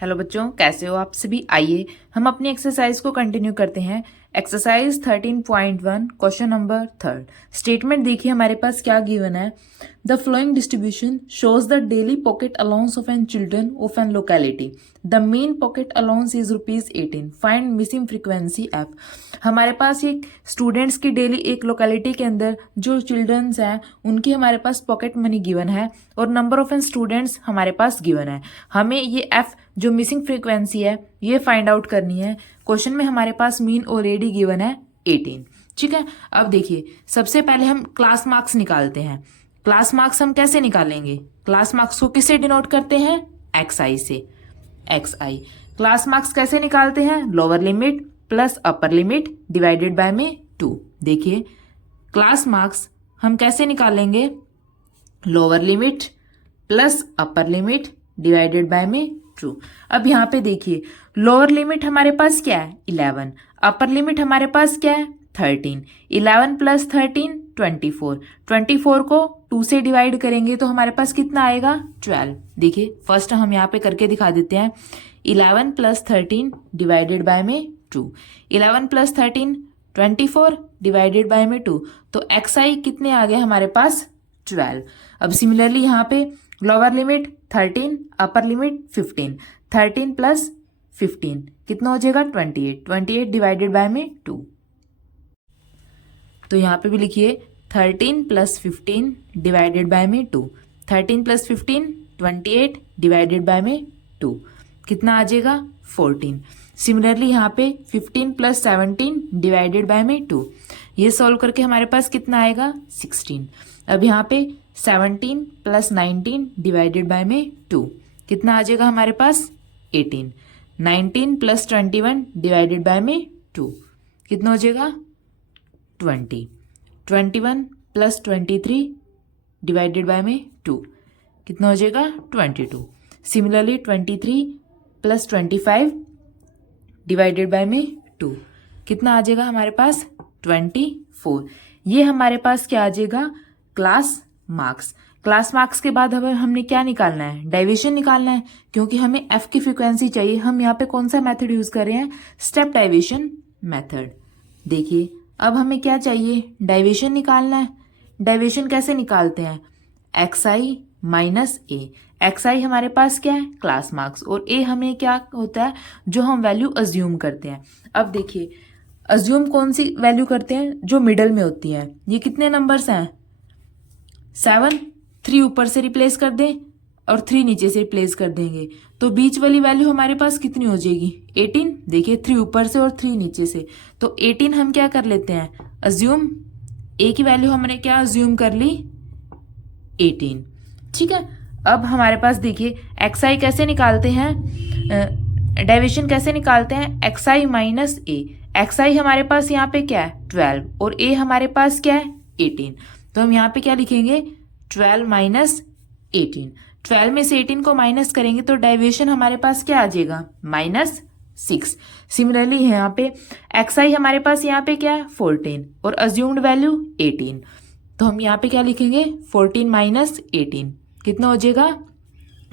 Hello बच्चों, कैसे हो आप सभी। आइए हम अपनी एक्सरसाइज को कंटिन्यू करते हैं। Exercise 13.1 question number 3। स्टेटमेंट देखिए हमारे पास क्या गिवन है। The flowing distribution shows the daily pocket allowance of an children of an locality. The main pocket allowance is ₹18। Find missing frequency F. हमारे पास एक स्टूडेंट्स की डेली एक लोकेलिटी के अंदर जो चिल्ड्रंस हैं उनकी हमारे पास पॉकेट मनी गिवन है और नंबर ऑफ एन स्टूडेंट्स हमारे पास गिवन है। हमें ये एफ जो मिसिंग फ्रीक्वेंसी है ये फाइंड आउट करनी है। क्वेश्चन में हमारे पास मीन ऑलरेडी गिवन है 18। ठीक है, अब देखिए सबसे पहले हम क्लास मार्क्स निकालते हैं। क्लास मार्क्स हम कैसे निकालेंगे? क्लास मार्क्स को किससे डिनोट करते हैं? XI से। XI क्लास मार्क्स कैसे निकालते हैं? Lower limit plus upper limit divided by में 2। देखिए क्लास मार्क्स हम कैसे निकालेंगे? Lower limit plus upper limit divided by में 2। अब यहाँ पे देखिए लोअर लिमिट हमारे पास क्या है? 11। अपर लिमिट हमारे पास क्या है? 13। 11 प्लस 13 24। 24 को 2 से डिवाइड करेंगे तो हमारे पास कितना आएगा? 12। देखिए फर्स्ट हम यहाँ पे करके दिखा देते हैं। 11 प्लस 13 डिवाइडेड बाय में 2। 11 प्लस 13 24 डिवाइडेड बाय में 2। तो XI कितने आ गए हमारे पास? 12। अब सिमिलरली यहाँ पे lower limit 13, upper limit 15। 13 plus 15 कितना हो जाएगा? 28। 28 डिवाइडेड बाय में 2। तो यहाँ पे भी लिखिए 13 प्लस 15 डिवाइडेड बाय में 2। 13 प्लस 15 28 डिवाइडेड बाय में 2 कितना आ जाएगा? 14। सिमिलरली यहाँ पे 15 प्लस 17 डिवाइडेड बाय में 2। ये सॉल्व करके हमारे पास कितना आएगा? 16। अब यहाँ पे 17 प्लस 19 डिवाइडेड बाय में 2 कितना आ जाएगा हमारे पास? 18। 19 प्लस 21 डिवाइडेड बाय में 2 कितना हो जाएगा? 20। 21 प्लस 23 डिवाइडेड बाय में 2 कितना हो जाएगा? 22। सिमिलरली 23 प्लस 25 डिवाइडेड बाय में 2 कितना आ जाएगा हमारे पास? 24। ये हमारे पास क्या आ जाएगा? Class marks. क्लास मार्क्स के बाद हमें हमने क्या निकालना है? डाइविजन निकालना है, क्योंकि हमें एफ की फ्रीक्वेंसी चाहिए। हम यहाँ पे कौन सा मेथड यूज कर रहे हैं? Step division method. देखिए अब हमें क्या चाहिए? डाइविजन निकालना है। डाइविजन कैसे निकालते हैं? XI माइनस ए। XI हमारे पास क्या है? क्लास मार्क्स, और ए हमें क्या होता है? जो हम वैल्यू अज्यूम करते हैं। अब देखिए अज्यूम कौन सी वैल्यू करते हैं? जो मिडल में होती है। ये कितने नंबर्स हैं? 7। 3 ऊपर से रिप्लेस कर दें और 3 नीचे से रिप्लेस कर देंगे तो बीच वाली वैल्यू हमारे पास कितनी हो जाएगी? 18। देखिए 3 ऊपर से और 3 नीचे से, तो 18 हम क्या कर लेते हैं? अज्यूम। ए की वैल्यू हमने क्या अज्यूम कर ली? 18। ठीक है, अब हमारे पास देखिए XI कैसे निकालते हैं? डेविएशन कैसे निकालते हैं? XI माइनस ए। XI हमारे पास यहाँ पे क्या है? 12 और ए हमारे पास क्या है? 18। तो हम यहाँ पे क्या लिखेंगे? 12 माइनस 18। 12 में से 18 को माइनस करेंगे तो डेविएशन हमारे पास क्या आ जाएगा? -6। सिमिलरली यहाँ पे XI हमारे पास यहाँ पे क्या है? 14 और अज्यूम्ड वैल्यू 18। तो हम यहाँ पे क्या लिखेंगे? 14 माइनस 18 कितना हो जाएगा?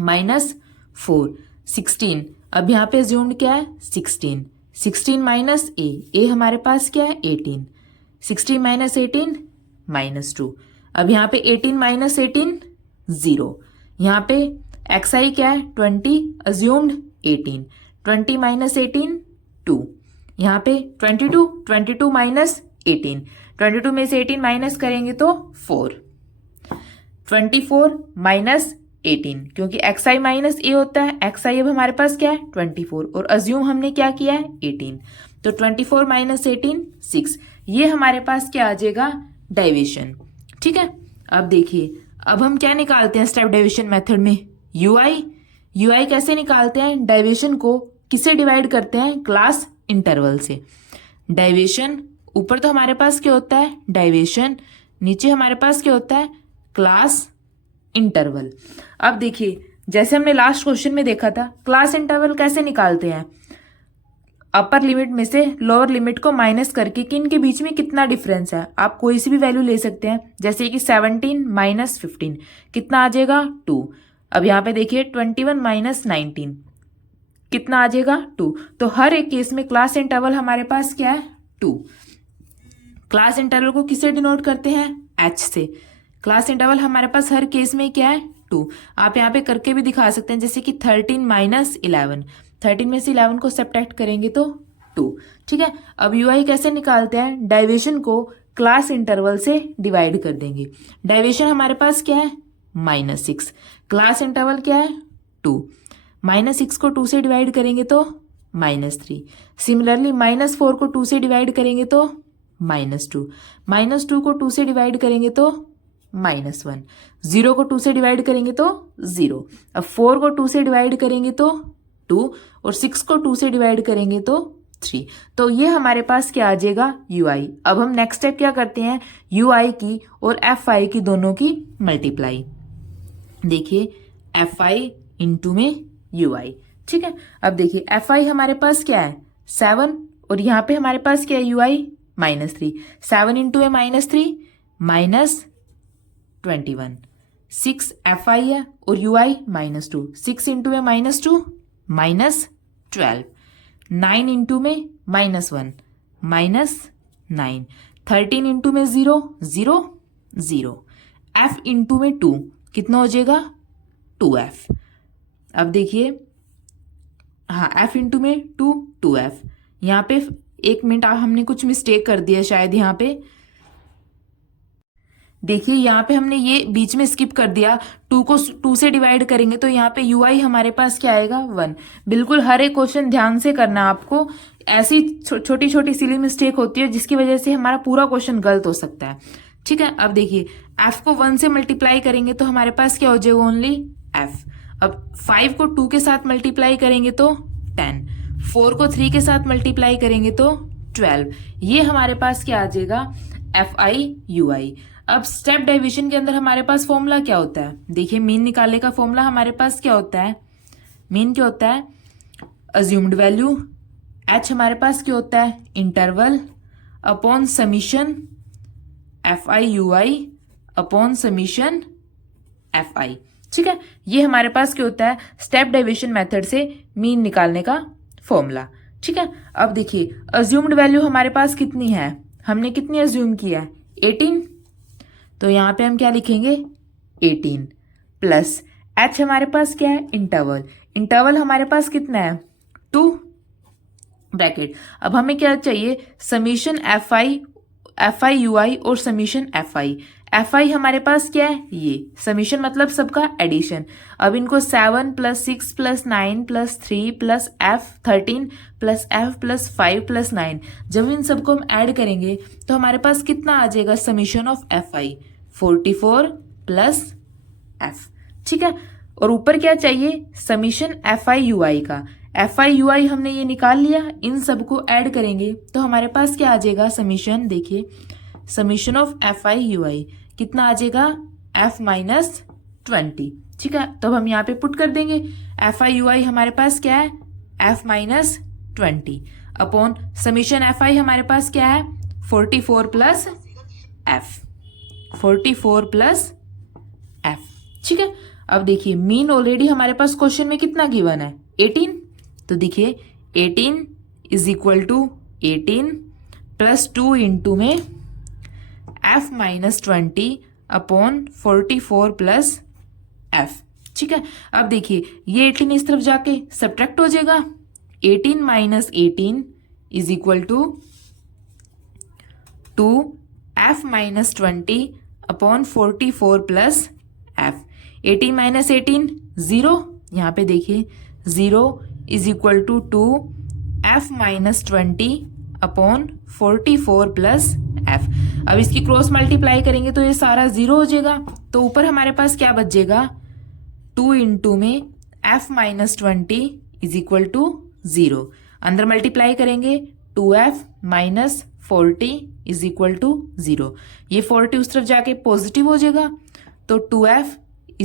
-4। 16। अब यहाँ पे अज्यूम्ड क्या है? 16। 16 माइनस ए हमारे पास क्या है? 18। 16 माइनस 18 -2। अब यहाँ पे 18 माइनस 18 0। यहाँ पे XI क्या है? 20 अज्यूम्ड 18। 20 माइनस 18 2। यहाँ पे 22 माइनस 18। 22 में से 18 माइनस करेंगे तो 4। 24 माइनस 18, क्योंकि XI माइनस ए होता है। XI अब हमारे पास क्या है? 24 और अज्यूम हमने क्या किया है? 18। तो 24 माइनस 18 6। ये हमारे पास क्या आ जाएगा? डाइविजन। ठीक है, अब देखिए अब हम क्या निकालते हैं स्टेप डाइविजन मेथड में? UI कैसे निकालते हैं? डाइविजन को किससे डिवाइड करते हैं? क्लास इंटरवल से। डाइविजन ऊपर तो हमारे पास क्या होता है? डाइविजन। नीचे हमारे पास क्या होता है? Class interval. अब देखिए जैसे हमने लास्ट क्वेश्चन में देखा था, क्लास इंटरवल कैसे निकालते हैं? अपर लिमिट में से लोअर लिमिट को माइनस करके कि इनके बीच में कितना डिफरेंस है। आप कोई सी भी वैल्यू ले सकते हैं, जैसे कि 17 माइनस 15 कितना आ जाएगा? 2। अब यहाँ पे देखिए 21 माइनस 19 कितना आ जाएगा 2। तो हर एक केस में क्लास इंटरवल हमारे पास क्या है 2। क्लास इंटरवल को किससे डिनोट करते हैं h से। क्लास इंटरवल हमारे पास हर केस में क्या है 2। आप यहाँ पे करके भी दिखा सकते हैं, जैसे कि 13 माइनस 11, 13 में से 11 को सब्ट्रैक्ट करेंगे तो 2। ठीक है, अब यूआई कैसे निकालते हैं, डाइवेशन को क्लास इंटरवल से डिवाइड कर देंगे। डाइवेशन हमारे पास क्या है -6, क्लास इंटरवल क्या है 2, -6 को 2 से डिवाइड करेंगे तो -3। सिमिलरली -4 को 2 से डिवाइड करेंगे तो -2, -2 को 2 से डिवाइड करेंगे तो -1, 0 को 2 से डिवाइड करेंगे तो 0। अब 4 को 2 से डिवाइड करेंगे तो 2 और 6 को 2 से डिवाइड करेंगे तो 3। तो ये हमारे पास क्या आ जाएगा ui। अब हम नेक्स्ट स्टेप क्या करते हैं, ui की और fi की दोनों की मल्टीप्लाई। देखिए fi इंटू में ui। ठीक है, अब देखिए fi हमारे पास क्या है 7 और यहाँ पे हमारे पास क्या है ui -3। 7 इंटू में -3 -21। 6 fi है और ui -2। 6 इंटू में -2 -12। 9 इंटू में -1 -9। 13 इंटू में 0 0 0। f इंटू में 2 कितना हो जाएगा 2f। अब देखिए हाँ f इंटू में 2f। यहाँ पे 1 मिनट हमने कुछ मिस्टेक कर दिया शायद। यहाँ पे देखिए यहाँ पे हमने ये बीच में स्किप कर दिया, 2 को 2 से डिवाइड करेंगे तो यहाँ पे ui हमारे पास क्या आएगा 1। बिल्कुल हर एक क्वेश्चन ध्यान से करना आपको, ऐसी छोटी छोटी सिली मिस्टेक होती है जिसकी वजह से हमारा पूरा क्वेश्चन गलत हो सकता है। ठीक है, अब देखिए f को 1 से मल्टीप्लाई करेंगे तो हमारे पास क्या हो जाएगा ओनली f। अब 5 को 2 के साथ मल्टीप्लाई करेंगे तो 10, 4 को 3 के साथ मल्टीप्लाई करेंगे तो 12। ये हमारे पास क्या आ जाएगा fi ui। अब स्टेप डेविएशन के अंदर हमारे पास फॉर्मूला क्या होता है, देखिए मीन निकालने का फॉर्मूला हमारे पास क्या होता है, मीन क्या होता है अज्यूम्ड वैल्यू, h हमारे पास क्या होता है interval upon summation fi ui upon summation fi। ठीक है, ये हमारे पास क्या होता है स्टेप डेविएशन मेथड से मीन निकालने का फॉर्मूला। ठीक है, अब देखिए अज्यूम्ड वैल्यू हमारे पास कितनी है, हमने कितनी अज्यूम किया है 18। तो यहाँ पे हम क्या लिखेंगे 18 प्लस h हमारे पास क्या है इंटरवल, इंटरवल हमारे पास कितना है 2 ब्रैकेट। अब हमें क्या चाहिए समीशन fi ui और समीशन fi हमारे पास क्या है ये समीशन मतलब सबका एडिशन। अब इनको 7 + 6 + 9 + 3 + f 13 + f + 5 + 9, जब इन सबको हम ऐड करेंगे तो हमारे पास कितना आ जाएगा समीशन ऑफ fi 44 + f। ठीक है, और ऊपर क्या चाहिए समीशन fi ui का, fi ui हमने ये निकाल लिया, इन सबको ऐड करेंगे तो हमारे पास क्या आ जाएगा समीशन, देखिए समीशन ऑफ fi ui कितना आ जाएगा f - 20। ठीक है, तब हम यहाँ पे पुट कर देंगे fi ui हमारे पास क्या है f - 20 अपॉन समीशन fi हमारे पास क्या है 44 + f 44 + f। ठीक है, अब देखिए मीन ऑलरेडी हमारे पास क्वेश्चन में कितना गिवन है 18। तो देखिए 18 = 18 + 2 इंटू में f - 20 अपॉन 44 + f। ठीक है, अब देखिए ये 18 इस तरफ जाके सब्ट्रैक्ट हो जाएगा, 18 - 18 = 2f - 20 अपॉन 44 + f। 18 - 18 0, यहाँ पे देखिए 0 = 2f - 20 अपॉन 44 + f। अब इसकी क्रॉस मल्टीप्लाई करेंगे तो ये सारा 0 हो जाएगा, तो ऊपर हमारे पास क्या बच जाएगा 2 इंटू में f - 20 = 0, अंदर मल्टीप्लाई करेंगे 2f - 40 = 0। ये 40 उस तरफ जाके पॉजिटिव हो जाएगा तो 2f =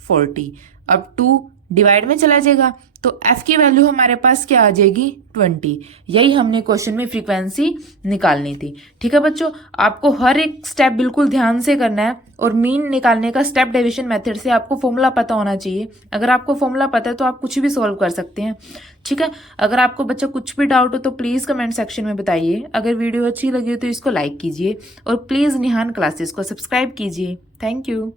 40। अब 2 डिवाइड में चला जाएगा तो f की वैल्यू हमारे पास क्या आ जाएगी 20। यही हमने क्वेश्चन में फ्रीक्वेंसी निकालनी थी। ठीक है बच्चों, आपको हर एक स्टेप बिल्कुल ध्यान से करना है और मीन निकालने का स्टेप डेविएशन मेथड से आपको फॉर्मूला पता होना चाहिए। अगर आपको फॉर्मूला पता है तो आप कुछ भी सॉल्व कर सकते हैं। ठीक है, अगर आपको बच्चा कुछ भी डाउट हो तो प्लीज़ कमेंट सेक्शन में बताइए। अगर वीडियो अच्छी लगी हो तो इसको लाइक कीजिए और प्लीज़ निहान क्लासेस को सब्सक्राइब कीजिए। Thank you.